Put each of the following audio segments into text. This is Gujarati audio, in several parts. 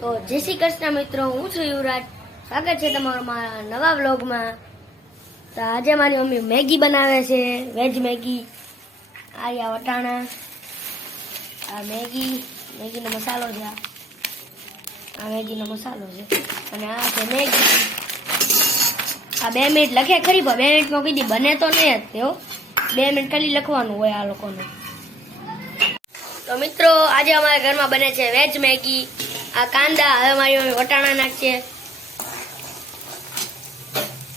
તો જય શ્રી કૃષ્ણ મિત્રો, હું છું યુવરાજ. સ્વાગત છે તમારું મારા નવા વ્લોગમાં. તો આજે મારી મમ્મી મેગી બનાવે છે, વેજ મેગી. આ વટાણા, આ મેગીનો મસાલો છે. આ મેગીનો મસાલો છે અને આ છે મેગી. આ 2 મિનિટ લખે ખરી, પણ 2 મિનિટમાં કીધી બને તો નહીં જ તેઓ. 2 મિનિટ ખાલી લખવાનું હોય આ લોકોને. તો મિત્રો, આજે અમારા ઘરમાં બને છે વેજ મેગી. આ કાંદા, હવે મારી મમ્મી વટાણા નાખશે.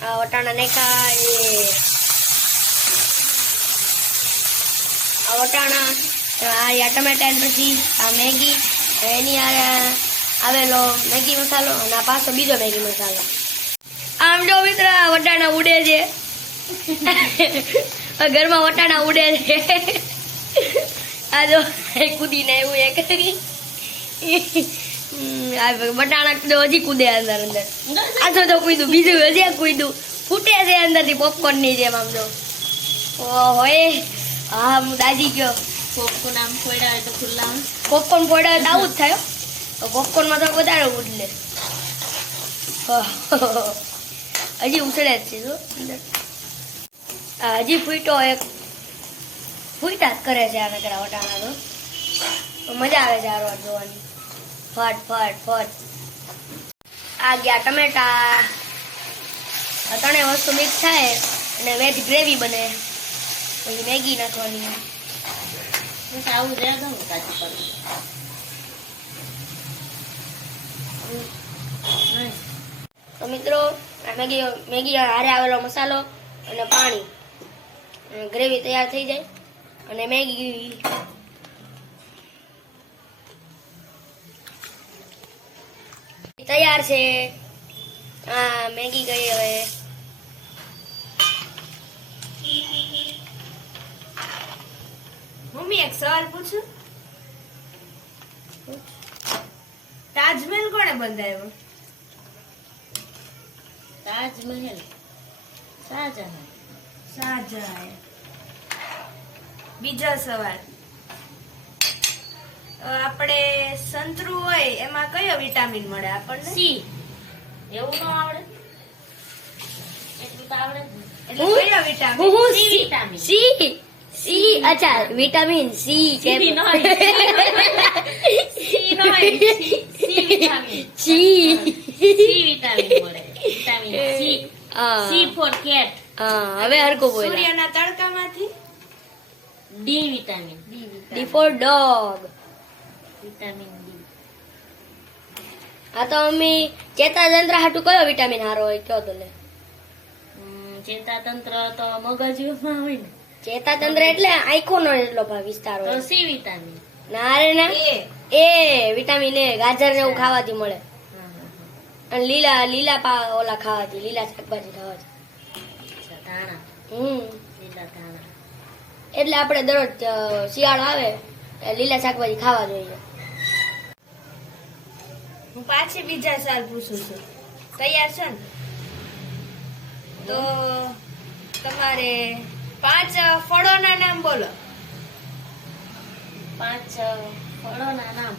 આ વટાણા નાખા, આ વટાણા, આ ટમેટા, પછી આ મેગી, એની આવેલો મેગી મસાલો, અને આ પાછો બીજો મેગી મસાલો. આમ જો મિત્ર, વટાણા ઉડે છે. ઘરમાં વટાણા ઉડે છે. આ જો કૂદીને એવું એક વટાણા હજી કૂદે અંદર. આ તો કૂદ્યું, બીજું હજી કૂદ્યું, ફૂટે છે અંદર થી પોપકોર્ન ની જેમ. આમ જો હોય. હા, હું દાજી ગયો. પોપકોર્ન આમ ફોડ્યા હોય તો ખુલ્લા પોપકોર્ન ફોડ્યા હોય તો આવું જ થાય. પોપકોર્ન માં તો વધારે ઉડલે. હજી ઉછળે જ છે અંદર. હજી ફૂટો એક ફૂટા જ કરે છે આ નકરા વટાણા તો મજા આવે છે આ રોજ જોવાની. ફટ ફટ ફટ. આ ગયા ટમેટા. આ ત્રણેય વસ્તુ મિક્સ થાય અને વેજ ગ્રેવી બને. પછી મેગી નાખવાની. આવું રહ્યા ગયું કાચું પડ્યું. તો મિત્રો, આ મેગી હારે આવેલો મસાલો અને પાણી, ગ્રેવી તૈયાર થઈ જાય અને મેગી તૈયાર છે. હા, મેગી ગઈ. હવે મમ્મી એક સવાલ પૂછું? તાજમહેલ કોણે બંધાવ્યો? તાજમહેલ શાહજહાં. બીજો સવાલ, આપણે સંતરું હોય એમાં કયો વિટામિન મળે આપણને? સી. એવું ન આવડે? એટલું તો આવડે. એટલે કયો વિટામિન? C vitamin. સી. અચ્છા, વિટામિન સી. સી નો હોય. સી નો હોય. C vitamin. સી વિટામિન મળે. Vitamin C. C for cat. હા, હવે હરકો બોલ. સૂર્યના તડકામાંથી D vitamin. D for dog. Vitamin D. આ તો મમ્મી ચેતાતંત્ર હાટુ કયો વિટામિન હારો હોય કયો તો લે? ચેતાતંત્ર તો મગજમાં હોય ને. ચેતાતંત્ર એટલે આંખોનો એટલો ભાગ વિસ્તાર હોય. તો સી વિટામિન. ના રે ના, એ વિટામિન એ. ગાજર ને એવું ખાવાથી મળે. અને લીલા ઓલા ખાવાથી, લીલા શાકભાજી ખાવાથી. ધાણા. લીલા ધાણા. એટલે આપણે દરરોજ શિયાળો આવે લીલા શાકભાજી ખાવા જોઈએ. હું પાછી બીજા સવાલ પૂછું છું. તૈયાર છે ને? તો તમારે 5 ફળોના નામ બોલો. 5 ફળોના નામ.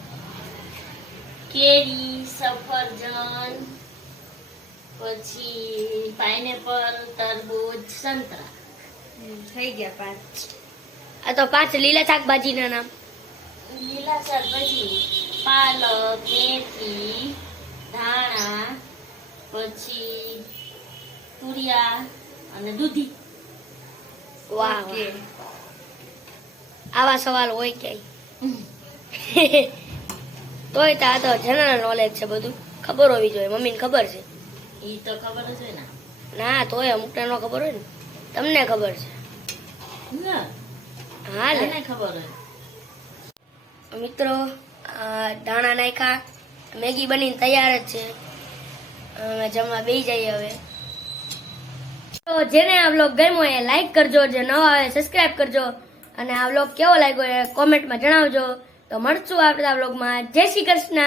કેરી, સફરજન, પછી પાઇનેપલ, તરબૂચ, સંતરા. થઈ ગયા 5. આ તો 5 લીલા શાકભાજી ના નામ. લીલા શાકભાજી પાલક, મેથી, ધાણા, પછી તુરિયા અને દૂધી. વાહ, આવા સવાલ હોય ક્યાંય? તોય તો આ તો જનરલ નોલેજ છે, બધું ખબર હોવી જોઈએ. મમ્મીને ખબર છે. ઈ તો ખબર જ હોય ને. ના, તોય અમુકને ન ખબર હોય ને. તમને ખબર છે? હા, મને ખબર હોય. મિત્રો, ધાણા નાખ્યા, મેગી બનીને તૈયાર જ છે. અમે જમવા બેસી જઈએ હવે. તો જેને આ વ્લોગ ગમ્યો એ લાઈક કરજો, જે નવા આવે સબસ્ક્રાઇબ કરજો, અને આ વ્લોગ કેવો લાગ્યો એ કોમેન્ટમાં જણાવજો. તો મળશું આપણા વ્લોગમાં. જય શ્રી કૃષ્ણ.